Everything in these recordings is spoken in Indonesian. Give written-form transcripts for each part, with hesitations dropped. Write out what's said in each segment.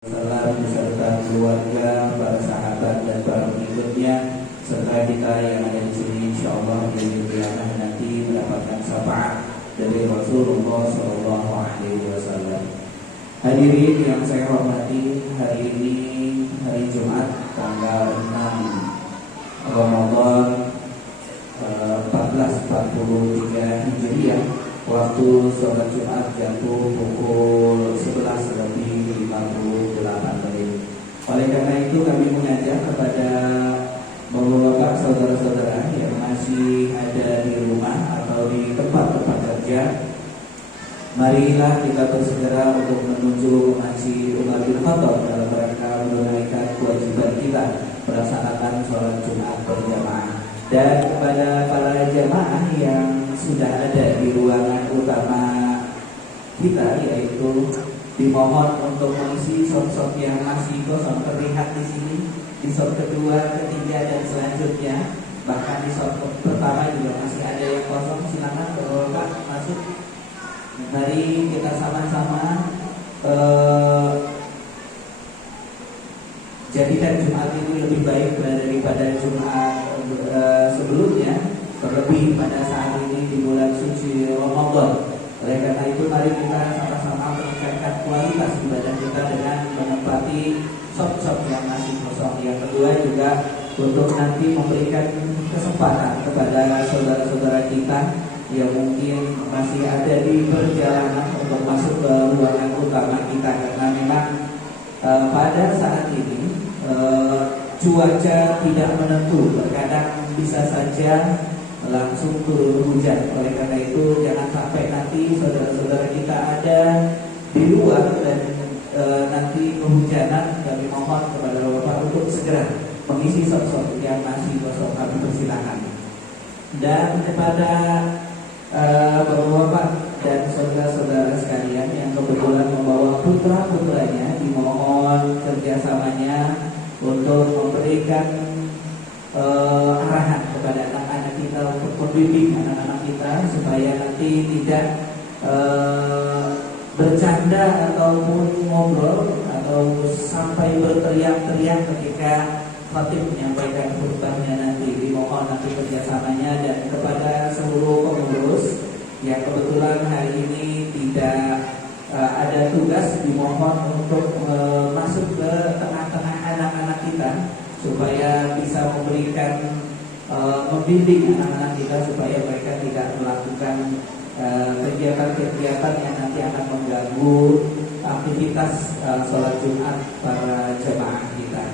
Salam beserta keluarga, para sahabat dan para pengikutnya serta kita yang ada di sini, insyaallah di kiamat nanti mendapatkan syafaat dari Rasulullah SAW. Hadirin yang saya hormati, hari ini hari Jumat tanggal 6 Ramadan 1443 Hijriah. Waktu sholat Jumat jatuh pukul 11:58 menit. Oleh karena itu kami mengajak kepada bapak-bapak, saudara-saudara yang masih ada di rumah atau di tempat-tempat kerja, marilah kita bersegera untuk menuju Masjid Umar bin Khattab dalam rangka menunaikan kewajiban kita melaksanakan sholat Jumat berjamaah. Dan kepada para jamaah yang sudah ada di ruangan utama kita, yaitu dimohon untuk mengisi slot-slot yang masih kosong terlihat di sini, di slot kedua, ketiga dan selanjutnya, bahkan di slot pertama juga masih ada yang kosong. Silakan Bapak masuk. Mari kita sama-sama jadikan Jumat ini lebih baik daripada Jumat sebelumnya, terlebih pada saat ini di bulan suci Ramadan. Oleh karena itu mari kita sama-sama meningkatkan kualitas ibadah kita dengan menempati shop-shop yang masih kosong. Yang kedua juga untuk nanti memberikan kesempatan kepada saudara-saudara kita yang mungkin masih ada di perjalanan untuk masuk ke ruangan utama kita, karena memang pada saat ini cuaca tidak menentu, terkadang bisa saja langsung turun hujan. Oleh karena itu jangan sampai nanti saudara-saudara kita ada di luar dan nanti kehujanan. Kami mohon kepada Bapak untuk segera mengisi slot-slot yang masih kosong, kami persilakan. Dan kepada Bapak dan saudara-saudara sekalian yang kebetulan membawa putra-putranya, dimohon kerjasamanya untuk memberikan arahan kepada anak-anak kita, untuk membimbing anak-anak kita supaya nanti tidak bercanda ataupun ngobrol atau sampai berteriak-teriak ketika khatib menyampaikan khutbahnya nanti. Dimohon nanti kerjasamanya. Dan kepada seluruh pengurus yang kebetulan hari ini tidak ada tugas, dimohon untuk masuk ke tengah-tengah anak-anak kita supaya bisa memberikan membimbing anak-anak kita supaya mereka tidak melakukan kegiatan-kegiatan yang nanti akan mengganggu aktivitas sholat Jumat para jemaah kita.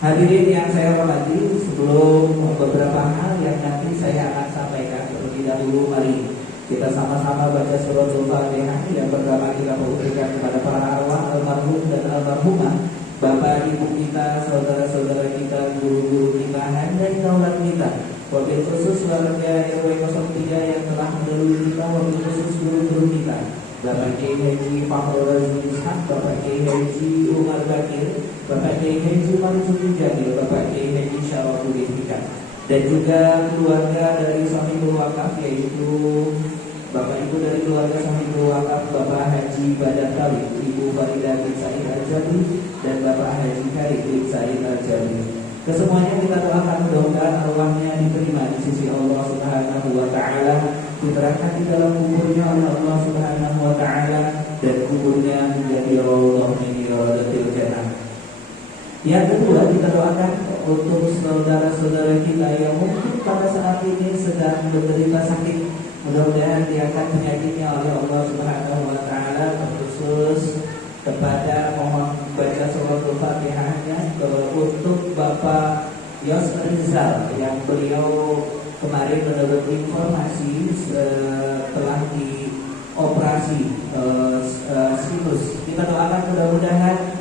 Hadirin yang saya hormati, sebelum beberapa hal yang nanti saya akan sampaikan, terlebih dahulu mari kita sama-sama baca suratul Fatihah. Yang pertama kita memberikan kepada para arwah almarhum dan almarhumah, bapak ibu kita, saudara-saudara kita, guru-guru kita, dan daulat kita. Wabil khusus warga RW 03 yang telah mendahului kita, wabil khusus guru-guru kita, Bapak Kiai Haji Fakhrul Razi Ishaq, Bapak Kiai Haji Umar Bakir, Bapak Kiai Haji Mansur Jamil, Bapak Kiai Haji Syarafuddin Hikam, dan juga keluarga dari Sahibul Wakaf, yaitu Bapak Ibu dari keluarga Sahibul Wakaf, Bapak Haji Badar Khalid, Ibu Faridah bin Said Al-Jami, dan Bapak Haji Karim bin Said Al-Jami. Kesemuanya kita doakan mudah-mudahan arwahnya diterima di sisi Allah Subhanahu wa Ta'ala, diterangkan di dalam kuburnya oleh Allah Subhanahu wa Ta'ala, dan kuburnya menjadi raudhah min riyadil jannah. Yang kedua, kita doakan untuk saudara-saudara kita yang mungkin pada saat ini sedang menderita sakit, mudah-mudahan diangkat penyakitnya oleh Allah Subhanahu wa Ta'ala. Terkhusus kepada mohon baca suratul Fatihahnya untuk Bapak Yos Rizal yang beliau kemarin mendapat informasi telah dioperasi sinus. Kita doakan mudah-mudahan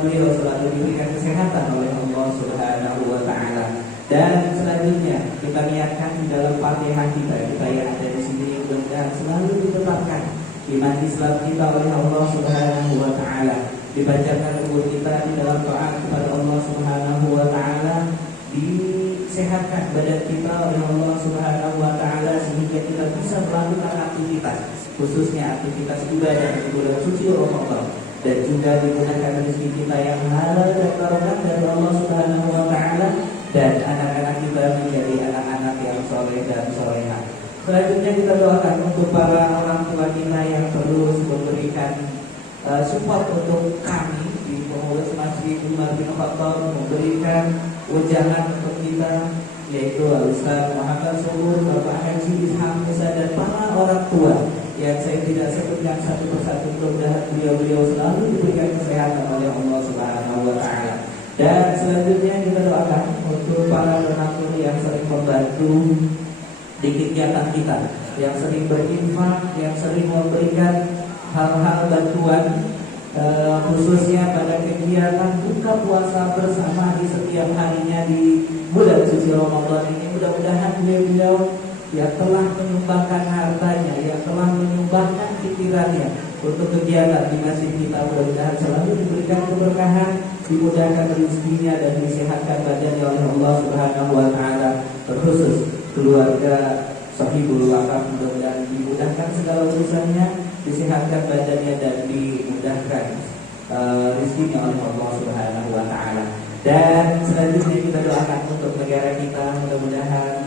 beliau selalu diberikan kesehatan oleh Allah Subhanahu wa Ta'ala. Dan selanjutnya kita niatkan di dalam Fatihah kita yang ada di sini, mudah-mudahan selalu ditetapkan iman Islam kita oleh Allah Subhanahu wa Ta'ala, dibacakan umur kita di dalam taat kepada Allah Subhanahu wa Ta'ala, disehatkan badan kita oleh Allah Subhanahu wa Ta'ala sehingga kita bisa melakukan aktivitas, khususnya aktivitas ibadah di bulan suci Ramadan. dan juga dimudahkan rezeki kita yang halal dan barokah dari Allah Subhanahu wa taala, dan anak-anak kita menjadi anak-anak yang soleh dan solehah. Selanjutnya kita doakan untuk para orang tua kita yang terus memberikan support untuk kami di pengurus Masjid Umar bin Khattab, memberikan ujangan untuk kita, yaitu Ustaz Muhammad Subur, Bapak Haji Ishaq Musa, dan para orang tua yang saya tidak sebutkan satu persatu. Mudah-mudahan beliau-beliau selalu diberikan kesehatan oleh Allah Subhanahu wa taala. Dan selanjutnya kita doakan untuk para donatur yang sering membantu di kegiatan kita, yang sering berinfak, yang sering memberikan hal-hal bantuan, khususnya pada kegiatan buka puasa bersama di setiap harinya di bulan suci Ramadan ini. Mudah-mudahan beliau yang telah menyumbangkan hartanya, yang telah menyumbangkan pikirannya untuk kegiatan di masjid kita, mudah-mudahan selalu diberikan keberkahan, dimudahkan rezekinya, dan disehatkan badannya oleh Allah Subhanahu wa taala. Terkhusus keluarga Sahibul Wakaf, mudah-mudahan dimudahkan segala urusannya, disehatkan badannya, dan dimudahkan rezekinya oleh Allah Subhanahu wa taala. Dan selanjutnya kita doakan untuk negara kita, mudah-mudahan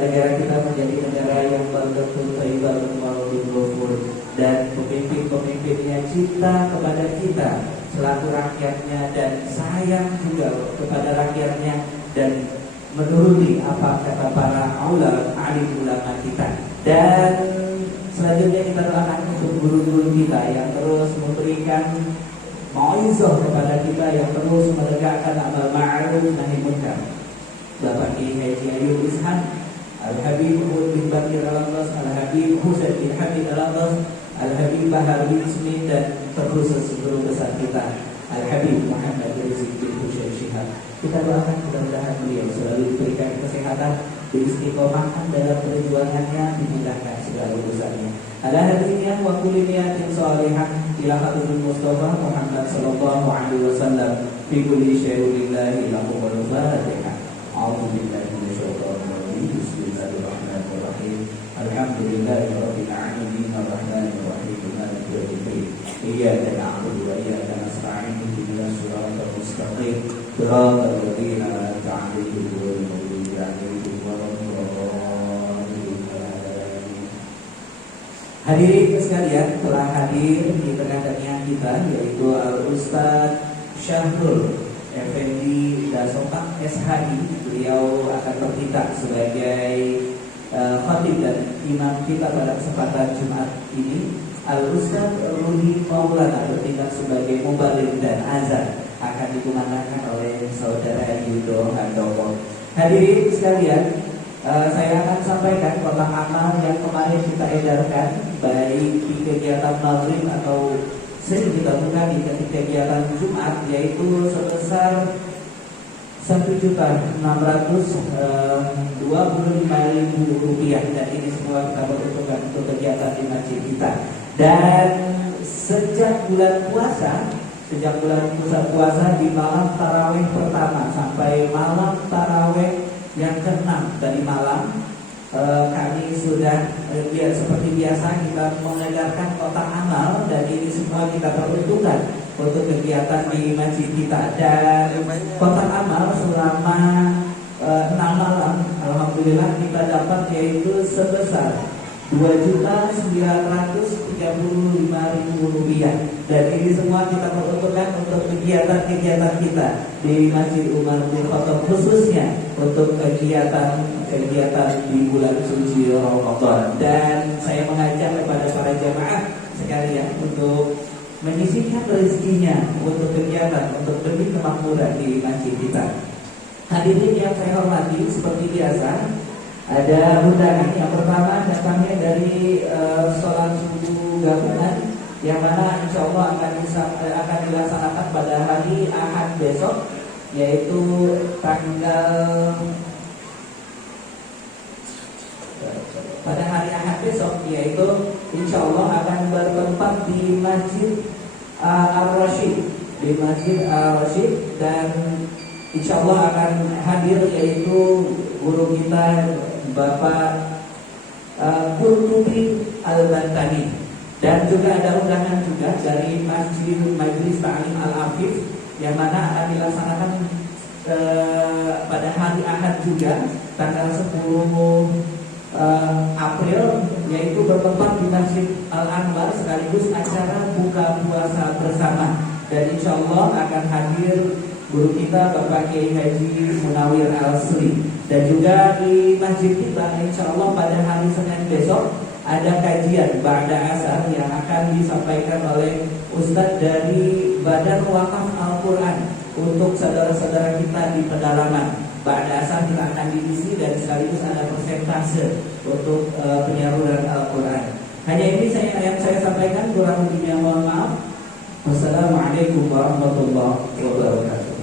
negara kita menjadi negara yang berbentuk thayyibah ghafur, dan pemimpin-pemimpinnya cinta kepada kita selaku rakyatnya, dan sayang juga kepada rakyatnya, dan menuruti apa kata para alim ulama kita. Dan selanjutnya kita doakan untuk guru-guru kita yang terus memberikan mauizah kepada kita, yang terus menegakkan amar ma'ruf nahi munkar. Bapak Kiai Haji Ayub Ishaq, Al-Habib Uhud bin Bakir Al-Abbas, Al-Habib Husain bin Hamid Al-Abbas, Al-Habib Bahar bin Smith, dan terkhusus guru besar kita Al-Habib Muhammad Rizik bin Husain Shihab. Kita doakan mudah-mudahan beliau selalu diberikan kesehatan, diistiqomahkan dalam perjuangannya, dimudahkan segala urusannya. Ala hadiniah wa kulli niyatin shalihah ila hadratil Mustafa Muhammad sallallahu alaihi wasallam fi kulli syai'in lillahi lahu wal fatihah. A'udzu billahi minasyaitonir rajim. Bismillahirrahmanirrahim. Alhamdulillahirabbil alamin arrahmanir rahim maliki yaumiddin. Iyyaka na'budu wa iyyaka nasta'in ihdinas siratal mustaqim siratal ladzina an'amta 'alaihim ghairil maghdubi 'alaihim waladdallin. Hadirin sekalian, telah hadir di tengah-tengah kita yaitu Al-Ustaz Syahrul Effendi Dasopak SHI. Beliau akan bertindak sebagai khatib dan imam kita pada kesempatan Jumat ini. Al-Ustaz Ruhi Maulana bertindak sebagai mubaligh dan azan, akan dikumandangkan oleh saudara Yudo Handoko. Hadirin sekalian, saya akan sampaikan kotak amal yang kemarin kita edarkan, baik di kegiatan maghrib atau sering kita buka di kegiatan Jumat, yaitu sebesar Rp1.625.000, dan ini semua kita peruntukkan untuk kegiatan di masjid kita. Dan sejak bulan puasa di malam tarawih pertama sampai malam tarawih yang ke-6 tadi malam, kami sudah seperti biasa kita mengedarkan kotak amal, dan ini semua kita peruntukkan untuk kegiatan di masjid kita. Dan kotak amal selama 6 malam alhamdulillah kita dapat yaitu sebesar Rp2.935.000, dan ini semua kita peruntukkan untuk kegiatan-kegiatan kita di Masjid Umar bin Khattab, khususnya untuk kegiatan di bulan suci Ramadan. Dan saya mengajak kepada para jamaah sekalian untuk menyisihkan rezekinya untuk kegiatan, untuk demi kemakmuran di masjid kita. Hadirin yang saya hormati, seperti biasa ada undangan. Yang pertama datangnya dari sholat subuh gabungan, yang mana insya Allah akan dilaksanakan pada hari Ahad besok, yaitu pada hari Ahad besok, yaitu insya Allah akan bertempat di Masjid Ar-Rasyid, dan insya Allah akan hadir yaitu guru kita Bapak Qurtubi Al-Bantani. Dan juga ada undangan juga dari Masjid Majelis Ta'lim Al-Afif yang mana akan dilaksanakan pada hari Ahad juga tanggal 10 April, yaitu bertempat di Masjid Al-Anwar sekaligus acara buka puasa bersama. Dan insya Allah akan hadir guru kita Bapak Kiai Haji Munawir Al-Sri. Dan juga di masjid kita insya Allah pada hari Senin besok ada kajian Ba'da Asar yang akan disampaikan oleh Ustadz dari Badan Wakaf Al-Quran untuk saudara-saudara kita di pedalaman. Ba'da Asar kita akan diisi dan sekaligus ada persentase untuk penyaluran Al-Quran. Hanya ini yang saya sampaikan, kurang lebihnya mohon maaf. Wassalamualaikum warahmatullahi wabarakatuh.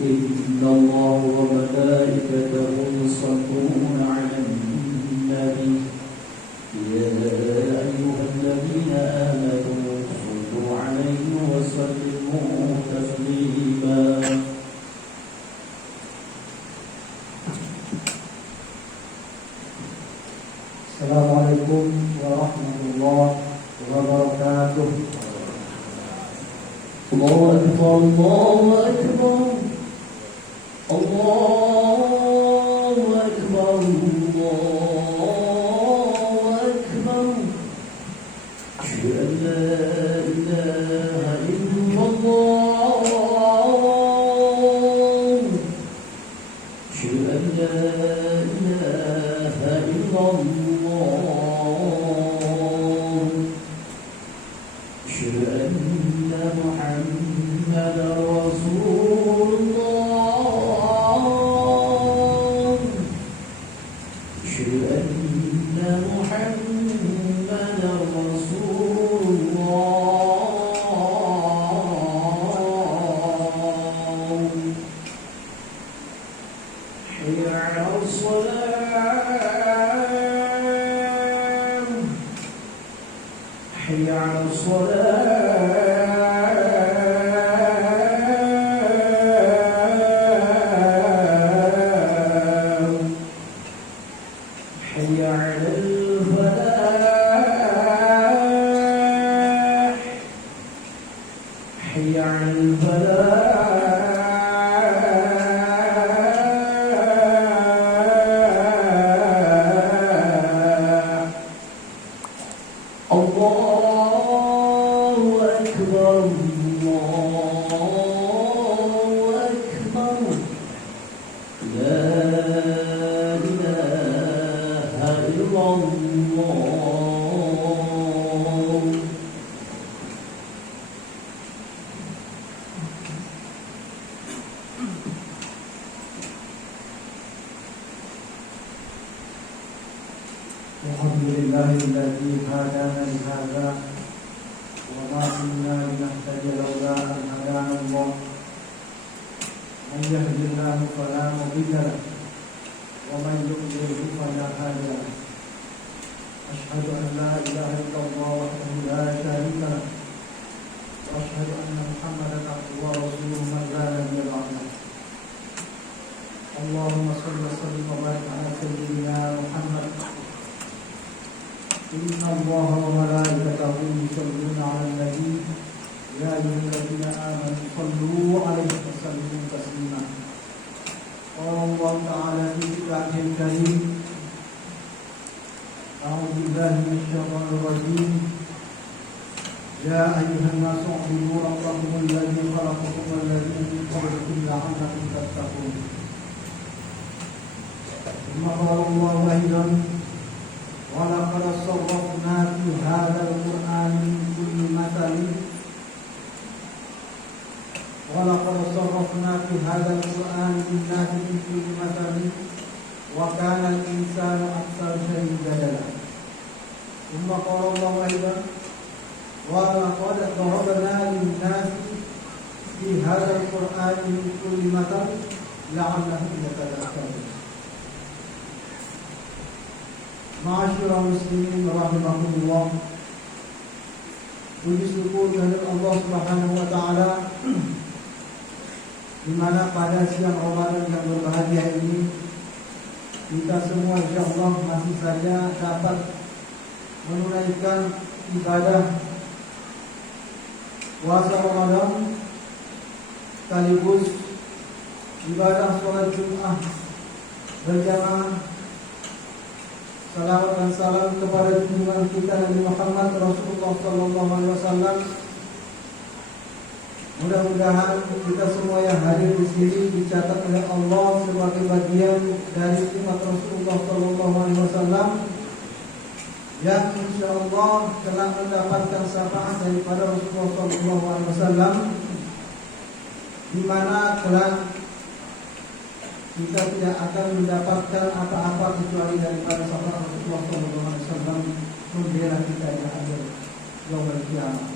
إن الله وملائكته يصلون على النبي يا أيها الذين آمنوا صلوا عليه وسلموا تسليما. Assalamualaikum warahmatullahi wabarakatuh. Allahu Akbar, Allahu Akbar, Allahu Akbar, Allahu Akbar. Asyhadu an la ilaha illallah. Asyhadu an la ilaha illallah. Asyhadu anna Muhammadar Rasulullah. Asyhadu anna Muhammadar Rasulullah. Hayya 'alas salam. Hayya 'alas salam. Hayya 'alal falah. Hayya 'alal falah. Allahu Akbar, Allahu Akbar. La ilaha illallah. Alhamdulillahilladzi hadana li hadza wa ma kunna linahtadiya laula an hadana Allah. Man yahdihillahu fala mudilla lahu wa man yudlil fala hadiya lahu. Asyhadu an la ilaha illallah wahdahu la syarika lahu wa asyhadu anna Muhammadan abduhu wa rasuluhu man la nabiyya ba'dahu. Allahumma shalli wa sallim wa barik ala sayyidina Muhammad. إن الله وملائكته يصلون على النبي يا أيها الذين آمنوا صلوا عليه وسلموا تسليما. قال الله تعالى في كتابه الكريم أعوذ بالله من الشيطان الرجيم يا أيها الناس اعبدوا ربكم الذي خلقكم والذين من قبلكم لعلكم تتقون. ثم قال الله أيضا وَلَقَدْ صَرَّفْنَا فِي هَذَا الْقُرْآنِ مِنْ كُلِّ مَثَلٍ وَلَقَدْ صَرَّفْنَا فِي هَذَا الْقُرْآنِ لِلنَّاسِ مِنْ كُلِّ مَثَلٍ وَكَانَ الْإِنْسَانُ أَكْثَرَ شَيْءٍ جَدَلًا. ثم قال الله أيضا وَلَقَدْ ضَرَبْنَا لِلنَّاسِ فِي هَذَا الْقُرْآنِ مِنْ كُلِّ مَثَلٍ لَعَلَّهُمْ يَتَذَكَّرُونَ. Ma'asyiral muslimin rahimakumullah. Puji syukur kehadirat Allah Subhanahu wa taala di mana pada siang Ramadan yang berbahagia ini kita semua insyaallah masih saja dapat menunaikan ibadah puasa Ramadan sekaligus ibadah sholat Jumat berjamaah. Salawat dan salam kepada junjungan kita Nabi Muhammad Rasulullah sallallahu alaihi wasallam. Mudah-mudahan kita semua yang hadir di sini dicatat oleh Allah sebagai bagian dari umat Rasulullah sallallahu alaihi wasallam yang insyaallah telah mendapatkan syafaat daripada Rasulullah sallallahu alaihi wasallam, di mana kelak kita tidak akan mendapatkan apa-apa kecuali daripada syafaat Rasulullah SAW membela kita yang ada yaumul qiyamah.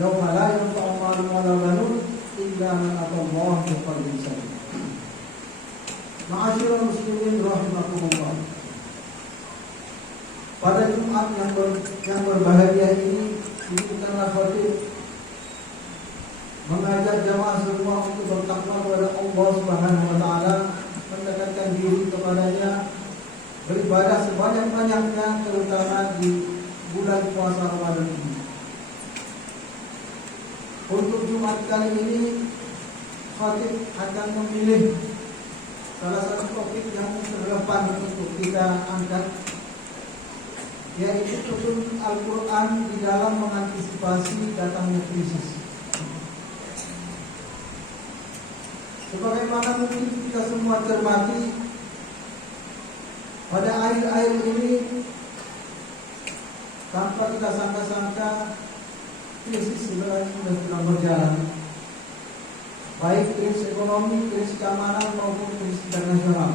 Yauma la yanfa'u malun wala banun illa man atallah biqalbin salim. Ma'asyiral muslimin rahimakumullah. Pada Jumat yang berbahagia ini bukanlah khatib mengajak jamaah semua untuk bertakwa kepada Allah Subhanahu wa taala, mendekatkan diri kepadanya, beribadah sebanyak-banyaknya, terutama di bulan puasa Ramadan ini. Untuk Jumat kali ini, khatib akan memilih salah satu topik yang relevan untuk kita angkat, yaitu petunjuk Al-Quran di dalam mengantisipasi datangnya krisis. Sebagaimana mungkin kita semua cermati, pada akhir-akhir ini tanpa kita sangka-sangka krisis sebenarnya sudah sedang berjalan, baik krisis ekonomi, krisis keamanan maupun krisis internasional,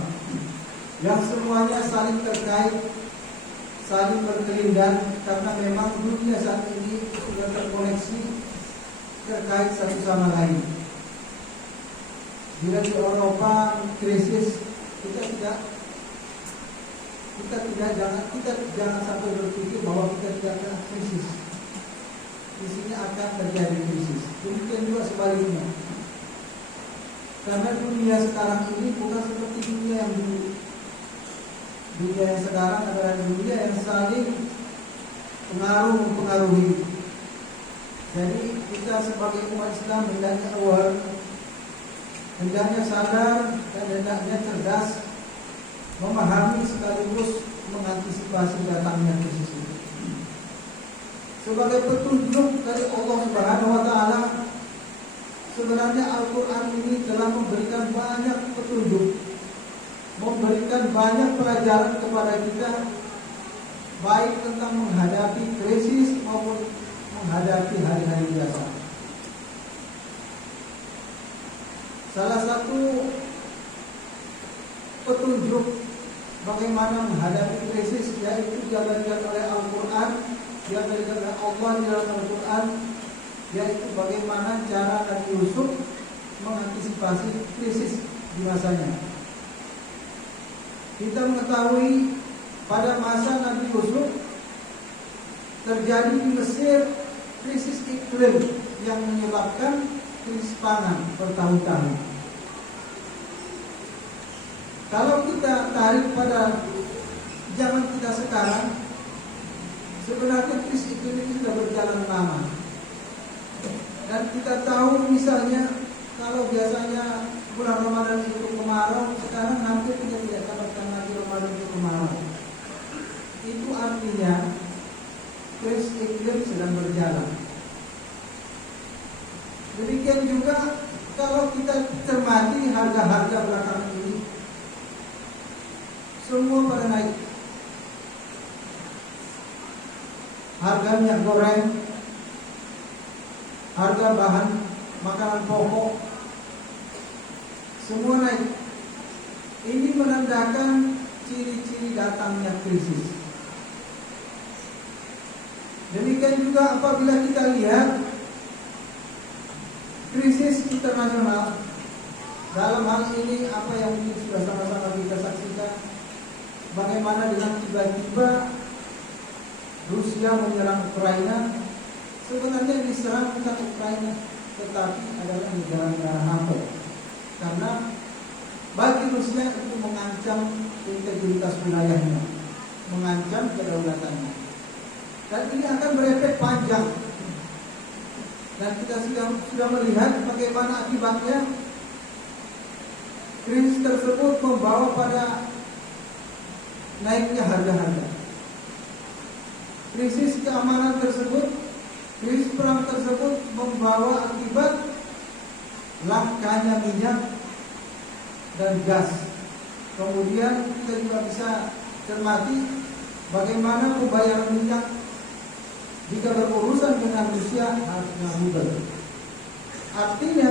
yang semuanya saling terkait, saling berkelindan, karena memang dunia saat ini sudah terkoneksi, terkait satu sama lain. Bila di Eropa krisis, kita jangan sampai berpikir bahwa kita tidak akan krisis. Di sini akan terjadi krisis. Demikian juga sebaliknya. Karena dunia sekarang ini bukan seperti dunia yang dulu. Dunia yang sekarang adalah dunia yang saling mempengaruhi. Jadi kita sebagai umat Islam hendaknya aware, hendaknya sadar dan hendaknya cerdas, memahami sekaligus mengantisipasi datangnya krisis itu. Sebagai petunjuk dari Allah Subhanahu wa taala, sebenarnya Al-Quran ini telah memberikan banyak petunjuk, memberikan banyak pelajaran kepada kita, baik tentang menghadapi krisis maupun menghadapi hari-hari biasa. Salah satu petunjuk bagaimana menghadapi krisis yaitu diajarkan oleh Al-Quran, diajarkan oleh Allah di dalam Al-Quran, yaitu bagaimana cara Nabi Yusuf mengantisipasi krisis di masanya. Kita mengetahui pada masa Nabi Yusuf terjadi di Mesir krisis iklim yang menyebabkan krisis pangan bertahun-tahun. Kalau kita tarik pada zaman kita sekarang, sebenarnya krisis iklim ini sudah berjalan lama. Dan kita tahu misalnya kalau biasanya bulan Ramadan itu kemarau, sekarang hampir kita tidak dapatkan lagi Ramadan itu kemarau. Itu artinya krisis iklim sedang berjalan. Demikian juga kalau kita cermati harga-harga belakangan ini, semua pada naik. Harga minyak goreng, harga bahan makanan pokok, semua naik. Ini menandakan ciri-ciri datangnya krisis. Demikian juga apabila kita lihat krisis internasional, dalam hal ini apa yang mungkin sudah sama-sama kita saksikan, bagaimana dengan tiba-tiba Rusia menyerang Ukraina. Sebenarnya diserang bukan Ukraina, tetapi adalah negara-negara NATO. Karena bagi Rusia itu mengancam integritas wilayahnya, mengancam kedaulatannya. Dan ini akan berefek panjang. Dan kita sudah melihat bagaimana akibatnya krisis tersebut membawa pada naiknya harga-harga. Krisis keamanan tersebut, krisis perang tersebut membawa akibat langkanya minyak dan gas. Kemudian kita juga bisa cermati bagaimana pembayaran minyak jika berurusan dengan Rusia harusnya rubel. Artinya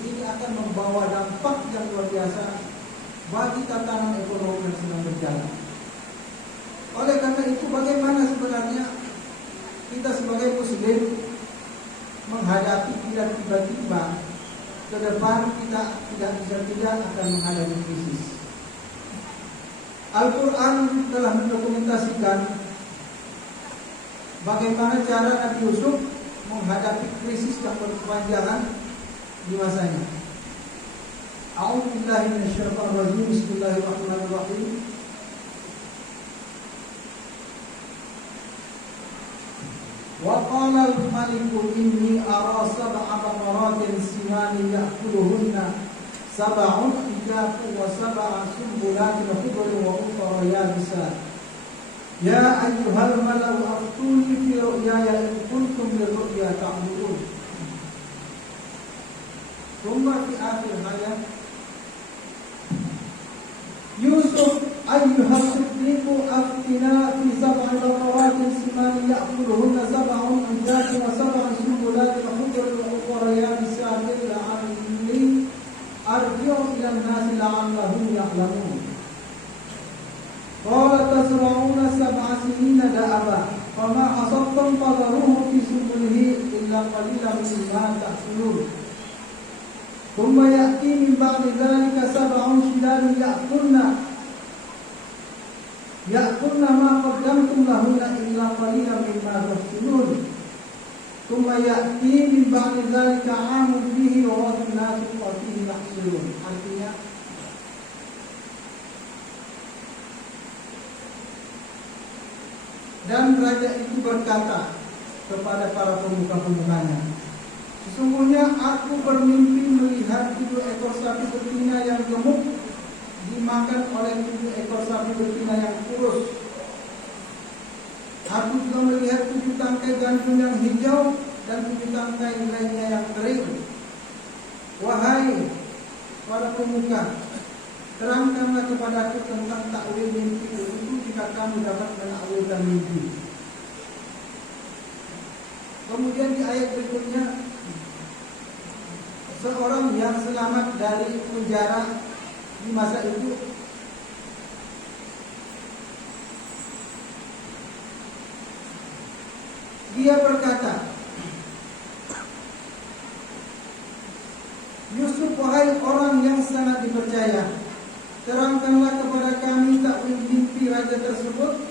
ini akan membawa dampak yang luar biasa bagi tatanan ekonomi yang sedang berjalan. Oleh karena itu, bagaimana sebenarnya kita sebagai Muslim menghadapi bila tiba-tiba ke depan kita tidak akan menghadapi krisis. Al-Quran telah mendokumentasikan bagaimana cara Nabi Yusuf menghadapi krisis yang berkepanjangan di masanya. A'udzubillahi minasyaitonir rajim. Bismillahirrahmanirrahim. Wa qala al-maliku inni ara sab'a baqaratin siman ya'kuluhunna sab'un ijafun wa sab'a sumbulatin khudrin wa ukhra yabisat. Ya ayyuhal mala'u aftuni fi ru'yaya in kuntum lirru'ya ta'burun. Thumma fi akhir ayat Yusuf ayyuhas siddiqu aftina fi sab'i baqaratin siman ya'kuluhunna sab'un ijafun wa sab'a sumbulatin khudrin wa ukhra yabisatin la'alli arji'u ila an-nasi la'allahum ya'lamun. Qala tasra'una sab'a sinina da'aba fama asabtum fadharuhu fi sunbulihi illa qalilan mimma ta'kulun. Thumma ya'ti min ba'di dhalika sab'un shidadun ya'kulna ma qaddamtum lahunna illa qalilan mimma tuhsinun. Thumma ya'ti min ba'di dhalika 'amun fihi yughadhu an-nasu wa fihi yahsurun. Artinya dan raja itu berkata kepada para pemuka-pemukanya, sesungguhnya aku bermimpi melihat 7 ekor sapi betina yang gemuk dimakan oleh 7 ekor sapi betina yang kurus. Aku juga melihat 7 tangkai gandum yang hijau dan 7 tangkai lainnya yang kering. Wahai para pemuka, terangkanlah kepadaku tentang takwil mimpi itu jika kamu dapat menakwilkan mimpi. Kemudian di ayat berikutnya, seorang yang selamat dari penjara di masa itu dia berkata, Yusuf, wahai orang yang sangat dipercaya, terangkanlah kepada kami takwil mimpi raja tersebut,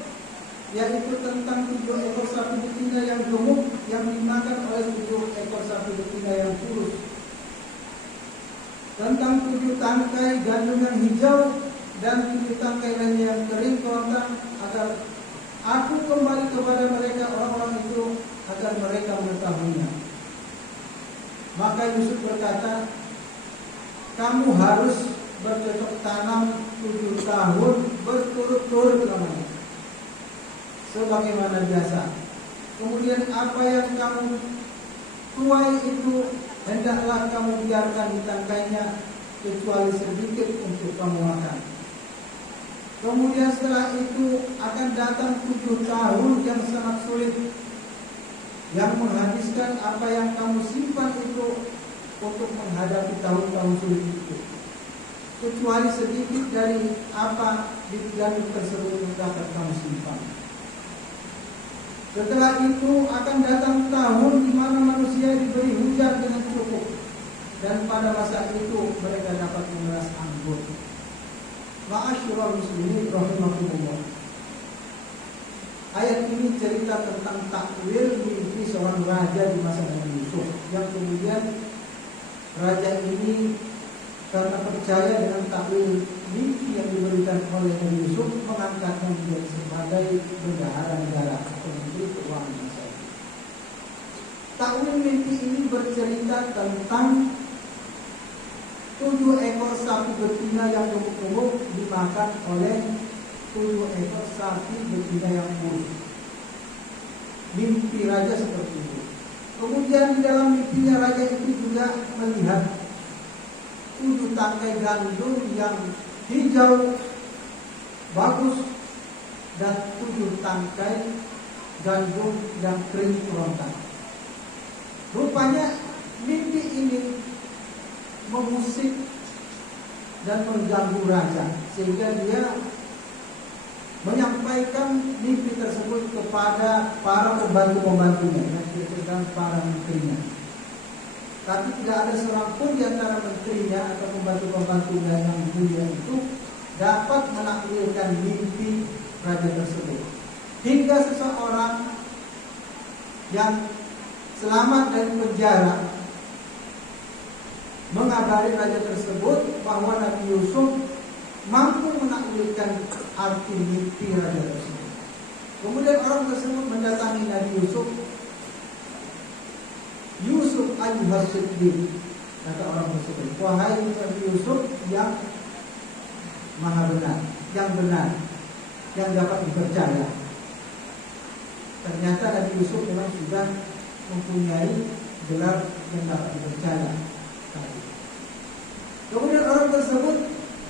yaitu tentang 7 ekor sapi betina yang gemuk yang dimakan oleh 7 ekor sapi betina yang kurus, tentang 7 tangkai gandum yang hijau dan 7 tangkai lainnya yang kering kerontang, agar aku kembali kepada mereka orang-orang itu agar mereka mengetahuinya. Maka Yusuf berkata, kamu harus bercocok tanam 7 tahun berturut-turut lamanya, sebagaimana biasa. Kemudian apa yang kamu tuai itu hendaklah kamu biarkan di tangkainya, kecuali sedikit untuk kamu makan. Kemudian setelah itu akan datang 7 tahun yang sangat sulit, yang menghabiskan apa yang kamu simpan itu untuk menghadapi tahun-tahun sulit itu, kecuali sedikit dari apa di gandum tersebut yang dapat kamu simpan. Setelah itu akan datang tahun di mana manusia diberi hujan dengan cukup, dan pada masa itu mereka dapat memeras anggur. Ma'asyiral muslimin rahimakumullah. Ayat ini cerita tentang takwil mimpi seorang raja di masa Nabi Yusuf, yang kemudian raja ini karena percaya dengan takwil mimpi yang diberikan oleh Nabi Yusuf, mengangkatnya menjadi sebagai bendahara negara atau menteri keuangan masa itu. Takwil mimpi ini bercerita tentang 7 ekor sapi betina yang gemuk-gemuk dimakan oleh 7 ekor sapi betina yang kurus. Mimpi raja seperti itu. Kemudian di dalam mimpinya raja itu juga melihat 7 tangkai gandum yang hijau bagus dan 7 tangkai gandum yang kering kerontang. Rupanya mimpi ini mengusik dan mengganggu raja, sehingga dia menyampaikan mimpi tersebut kepada para pembantu-pembantunya dan para menterinya. tapi tidak ada seorang pun di antara menterinya atau pembantu-pembantunya yang mulia itu dapat menakwilkan mimpi raja tersebut. Hingga seseorang yang selamat dari penjara mengabari raja tersebut bahwa Nabi Yusuf mampu menakwilkan arti mimpi raja tersebut. Kemudian orang tersebut mendatangi Nabi Yusuf. Yusuf ayyuhas siddiq, kata orang tersebut, wahai Nabi Yusuf yang maha benar, yang dapat dipercaya. Ternyata Nabi Yusuf memang sudah mempunyai gelar yang dapat dipercaya. Kemudian orang tersebut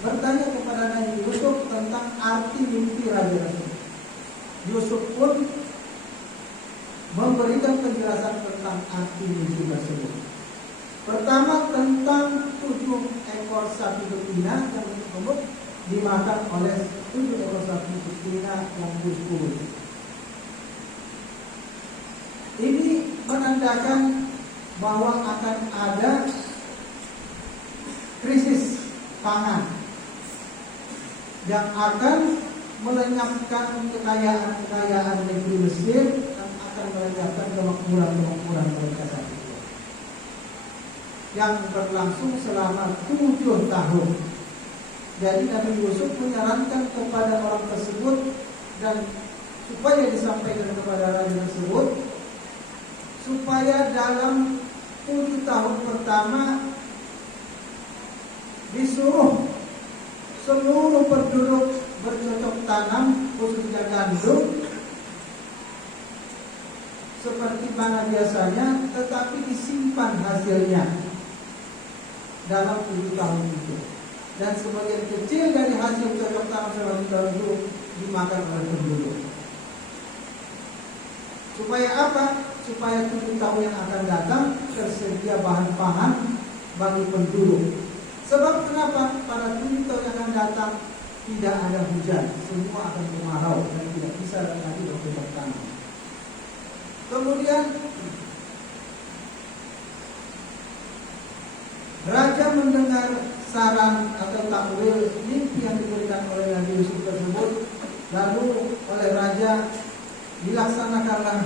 bertanya kepada Nabi Yusuf tentang arti mimpi raja tersebut. Yusuf pun memberikan penjelasan tentang arti mimpi tersebut. Pertama, tentang 7 ekor sapi betina yang tersebut dimakan oleh 7 ekor sapi betina yang kurus. Ini menandakan bahwa akan ada krisis pangan yang akan melenyapkan kekayaan negeri Mesir dan akan melenyapkan kemakmuran mereka saat itu, yang berlangsung selama 7 tahun. Jadi Nabi Yusuf menyarankan kepada orang tersebut dan supaya disampaikan kepada raja tersebut, supaya dalam 7 tahun pertama disuruh seluruh penduduk bercocok tanam, khususnya gandum, seperti mana biasanya, tetapi disimpan hasilnya dalam 7 tahun itu. Dan sebagian kecil dari hasil cocok tanam selama 7 tahun itu dimakan oleh penduduk. Supaya apa? Supaya 7 tahun yang akan datang tersedia bahan pangan bagi penduduk. Sebab kenapa? Pada 7 tahun yang akan datang tidak ada hujan, semua akan kemarau dan tidak bisa lagi bercocok tanam. Kemudian raja mendengar saran atau takwil mimpi yang diberikan oleh Nabi Yusuf tersebut. Lalu oleh raja dilaksanakanlah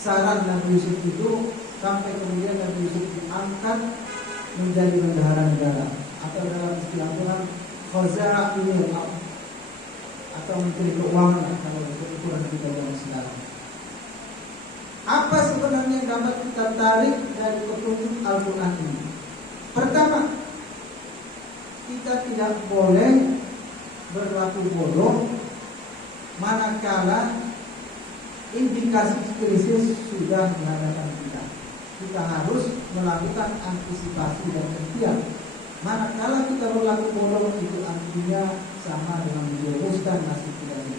saran Nabi Yusuf itu, sampai kemudian Nabi Yusuf diangkat menjadi bendahara negara, atau dalam istilah Tuhan khaza'inul ardh, atau menteri keuangan kalau ukuran kita zaman sekarang. Apa sebenarnya yang dapat kita tarik dari petunjuk Al-Quran ini? Pertama, kita tidak boleh berlaku bodoh manakala indikasi krisis sudah menghadapan kita. Kita harus melakukan antisipasi dan ikhtiar. Manakala kita berlaku bodoh, itu artinya sama dengan menjerumuskan nasib kita ini.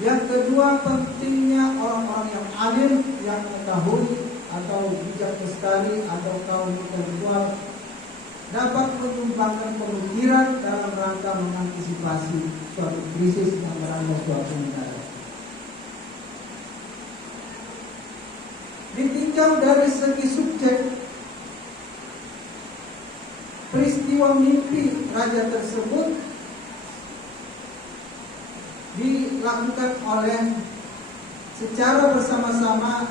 Yang kedua, pentingnya orang-orang yang alim, yang mengetahui atau bijak sekali atau kaum intelektual dapat menyumbangkan pemikiran dalam rangka mengantisipasi suatu krisis yang melanda suatu negara. Ditinjau dari segi subjek, peristiwa mimpi raja tersebut dilakukan oleh secara bersama-sama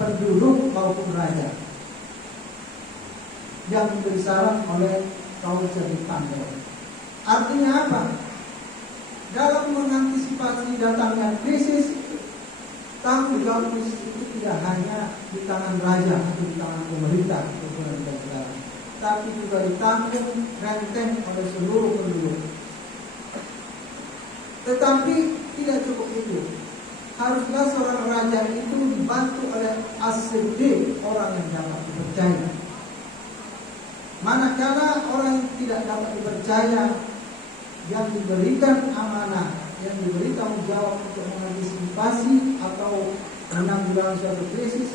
penduduk maupun raja, yang diberi saran oleh kaum cerdik pandai. Artinya apa? Dalam mengantisipasi datangnya krisis, tanggung jawab krisis itu tidak hanya di tangan raja atau di tangan pemerintah ukuran negara, tapi juga ditanggung renteng oleh seluruh penduduk. Tetapi tidak cukup itu. Haruslah seorang raja itu dibantu oleh as-siddiq, orang yang dapat dipercaya. Manakala orang yang tidak dapat dipercaya, yang diberikan amanah, yang diberi tanggung jawab untuk mengantisipasi atau menanggulangi suatu krisis,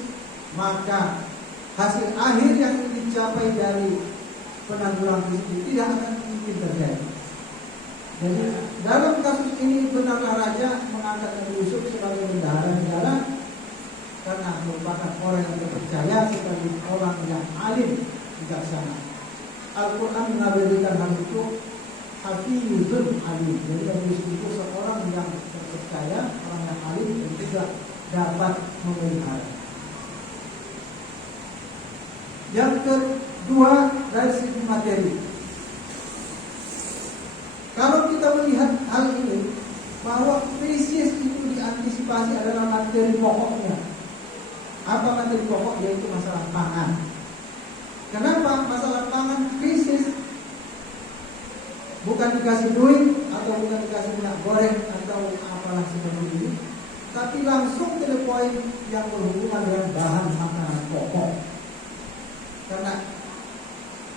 maka hasil akhir yang dicapai dari penanggulangan krisis tidak akan mungkin terjadi. Jadi dalam kasus ini benarlah raja mengangkat Nabi Yusuf sebagai bendahara negara, karena merupakan orang yang terpercaya sebagai orang yang alim bijaksana. Al-Quran mengabadikan hal itu hafizul alim. Jadi penulis itu seorang yang terpercaya, orang yang alim dan juga dapat memelihara. Yang kedua dari segi materi. Kalau kita melihat hal ini, bahwa krisis itu diantisipasi adalah materi pokoknya. Apa materi pokok? Yaitu masalah pangan. Kenapa masalah pangan krisis? Bukan dikasih duit atau bukan dikasih minyak goreng atau apalah seperti ini, tapi langsung ke poin yang berhubungan dengan bahan makanan pokok.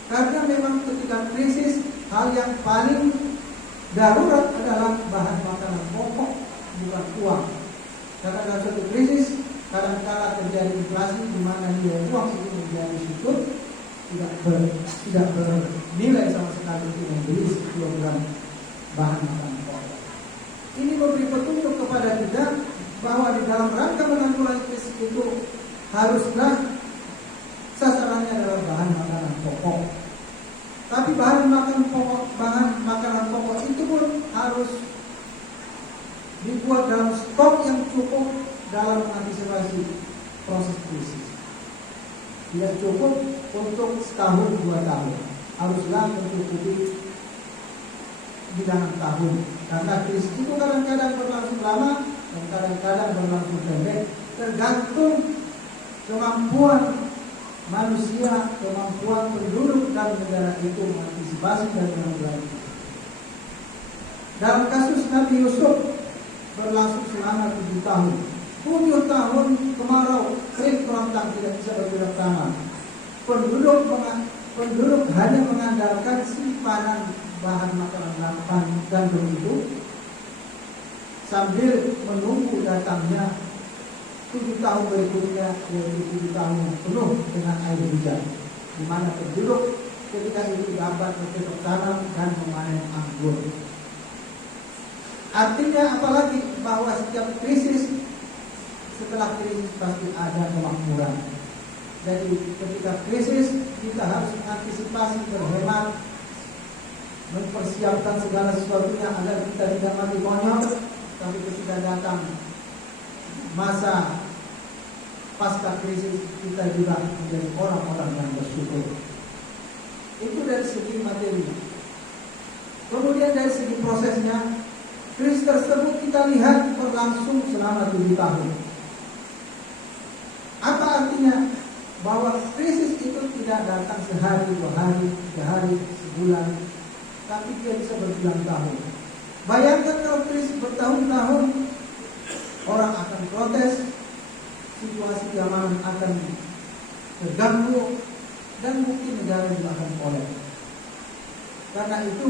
Karena memang ketika krisis, hal yang paling darurat adalah bahan makanan pokok, bukan uang. Karena dalam suatu krisis kadang-kala terjadi inflasi di mana nilai uang itu menjadi syukur, tidak bernilai sama sekali untuk membeli kilogram bahan makanan pokok. Ini memberi petunjuk kepada kita bahwa di dalam rangka menanggulangi krisis itu haruslah sasarannya adalah bahan makanan pokok. Tapi bahan makanan pokok itu pun harus dibuat dalam stok yang cukup dalam mengantisipasi proses krisis. Tidak cukup untuk setahun 2 tahun, haruslah mencukupi bilangan tahun. Karena krisis itu kadang-kadang berlangsung lama dan kadang-kadang berlangsung pendek, tergantung kemampuan manusia, kemampuan penduduk dan negara itu mengantisipasi dan menanggulangi. Dalam kasus Nabi Yusuf berlangsung selama 7 tahun. 7 tahun kemarau, kering kerontang, tidak bisa bergerak tanah. Penduduk hanya mengandalkan simpanan bahan makanan gandum itu sambil menunggu datangnya 7 tahun berikutnya, yaitu 7 tahun penuh dengan air hujan, di mana penduduk ketika itu dapat bercocok tanam dan memanen anggur. Artinya apalagi bahwa setiap krisis, setelah krisis pasti ada kemakmuran. Jadi ketika krisis kita harus mengantisipasi, berhemat, mempersiapkan segala sesuatunya agar kita tidak mati konyol. Tapi ketika datang masa pasca krisis, kita juga menjadi orang-orang yang bersyukur. Itu dari segi materi. Kemudian dari segi prosesnya, krisis tersebut kita lihat berlangsung selama 7 tahun. Apa artinya? Bahwa krisis itu tidak datang sehari, 2 hari, 3 hari, sebulan, tapi dia bisa berbulan-tahun. Bayangkan kalau krisis bertahun-tahun, orang akan protes, situasi keamanan akan terganggu, dan mungkin negara juga akan kolaps. Karena itu,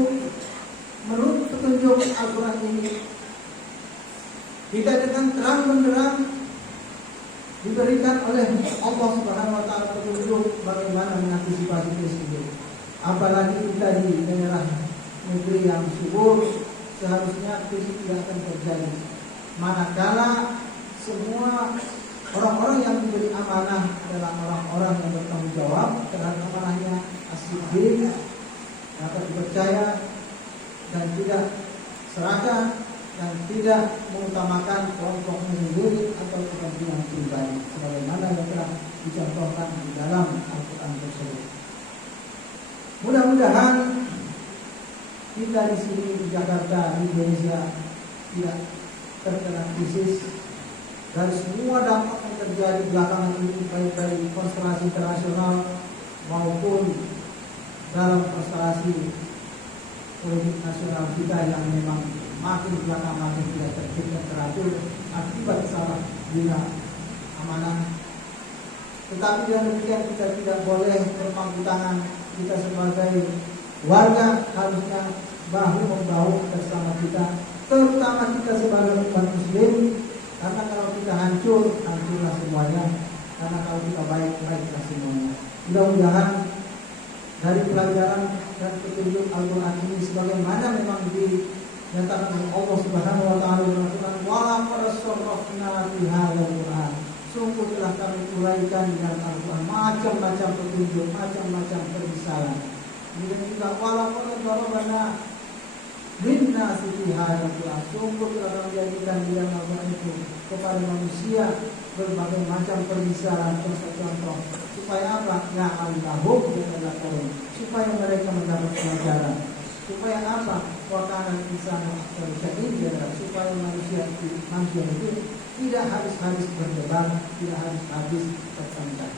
menurut petunjuk Al-Quran ini, kita dengan terang benderang diberikan oleh Allah Subhanahu wa taala petunjuk bagaimana mengantisipasi krisis itu. Apalagi kita di daerah negeri yang subur, seharusnya krisis tidak akan terjadi. Manakala semua orang-orang yang diberi amanah adalah orang-orang yang bertanggung jawab terhadap amanahnya, as-siddiq, dapat dipercaya dan tidak serakah dan tidak mengutamakan kelompok sendiri atau kepentingan pribadi, sebagaimana yang telah dicontohkan di dalam Al-Quran tersebut. Mudah-mudahan kita di sini di Jakarta, di Indonesia tidak terkena krisis dari semua dampak yang terjadi belakangan ini, baik dari konstelasi internasional maupun dalam konstelasi politik nasional kita yang memang makin belakang makin tidak tertib dan teratur akibat salah guna amanah. Tetapi dengan demikian kita tidak boleh berpangku tangan. Kita sebagai warga harusnya bahu membahu bersama kita, terutama kita sebagai umat muslim. Karena kalau kita hancur, hancurlah semuanya. Karena kalau kita baik, baiklah semuanya. Mudah-mudahan dari pelajaran dan petunjuk Al-Quran ini, sebagaimana memang dinyatakan oleh Allah Subhanahu wa taala dalam Al-Quran, wala qad sarrafna fi hadzal Quran. Sungguh telah kami uraikan dengan Al-Quran macam-macam petunjuk, macam-macam permisalan. Kemudian juga walaupun darabana linnasi fi hadzal Quran, sungguh telah kami jadikan di dalam Al-Quran itu kepada manusia berbagai macam permisalan, contoh-contoh, supaya apa? Ya'allahum yatadakkarun, supaya mereka mendapat pelajaran. Supaya apa? Wa kana al-insanu aktsara syai'in, supaya manusia itu tidak habis-habis berdebat, tidak habis-habis bertengkar.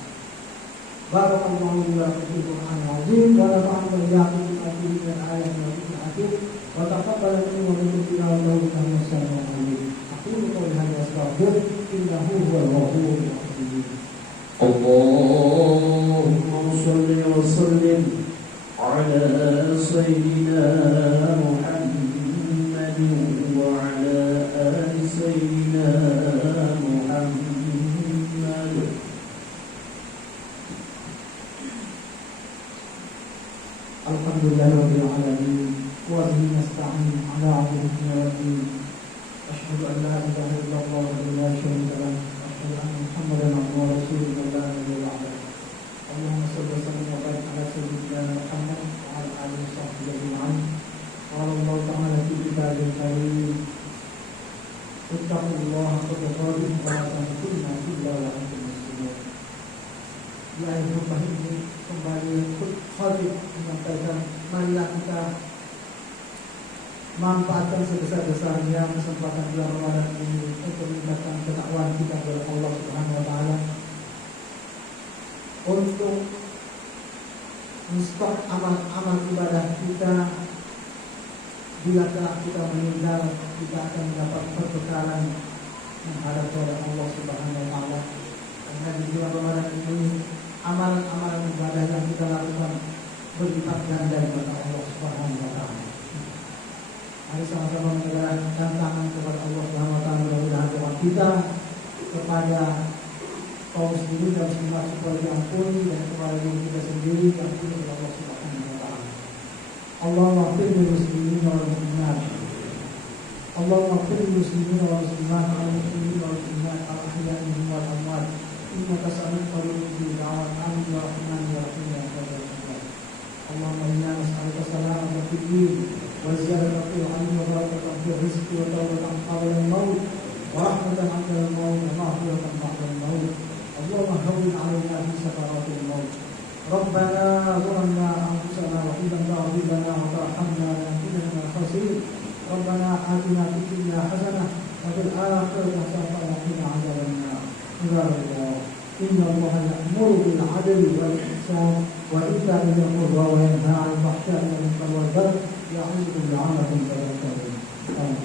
Barakallahu lakum fil Qur'anil azim wa nafa'ana iyyakum bima fihi min ayatin wa dhikril hakim wa taqabbal minni wa minkum innahu kana samian alim. Aqulu qawli hadza wa astaghfir innahu huwal ghafurur rahim. Allahumma shalli wa sallim ala sayyidina Muhammadin wa ala ali sayyidina Muhammad. Alhamdulillahirabbil alamin wa bihi nasta'in ala 'abdihi wa rabbih. Asyhadu an la ilaha illallah wa la syarika lahu wa asyhadu anna Muhammadan 'abduhu wa rasuluhu la nabiyya ba'dahu. Allahumma shalli wa sallim wa barik ala sayyidina Muhammad wa ala alihi wa sahbihi ajma'in. Qala Allah ta'ala fi kitabil karim ittaqullaha haqqa tuqatih wa la tamutunna illa wa antum muslimun. Di akhir khutbah ini kembali Khalid menyampaikan, marilah kita manfaatkan sebesar-besarnya kesempatan bulan Ramadan ini untuk meningkatkan ketakwaan kita kepada Allah Subhanahu wa taala, untuk menstok amal-amal ibadah kita. Bila kita meninggal, kita akan mendapat perbekalan menghadap kepada Allah Subhanahu wa taala. Karena di bulan Ramadan ini amalan-amalan ibadah yang kita lakukan berlipat ganda kepada Allah Subhanahu wa taala. Mari sama-sama menyerahkan tangan kepada Allah Subhanahu wa taala, mudah-mudahan doa kita kepada kaum muslimin dan muslimat supaya diampuni, dan kepada diri kita sendiri diampuni oleh Allah Subhanahu wa taala. Allahumma ighfir lil muslimin wal muslimat. Allahumma ighfir lil muslimin wal muslimat, al muslimin wal muslimat, al ahya'i minhum wal amwat. Innaka sami'un qaribun mujibud da'wat. Amin ya rahman ya rahim ya rabbal alamin. Allahumma inna nas'aluka salamatan fid din wa ziyadatan fil 'ilmi wa barakatan fil rizqi wa tawbatan qabla al-maut wa rahmatan 'inda al-maut wa maghfiratan ba'da al-maut. Allahumma hawwin 'alaina fi sakaratil maut. Rabbana zalamna anfusana wa in lam taghfir lana wa tarhamna lanakunanna minal khasirin. Rabbana atina fid dunya hasanah wa fil akhirati hasanah wa qina 'adzaban nar. إن الله يأمر بالعدل والإحسان وإيتاء ذي القربى وينهى عن الفحشاء والمنكر والبغي يعظكم لعلكم تذكرون.